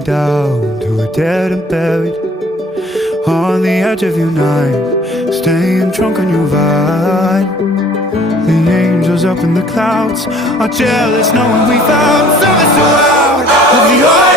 me down to a dead and buried on the edge of your night, staying drunk on your vibe. The angels up in the clouds are jealous knowing we found something so out of the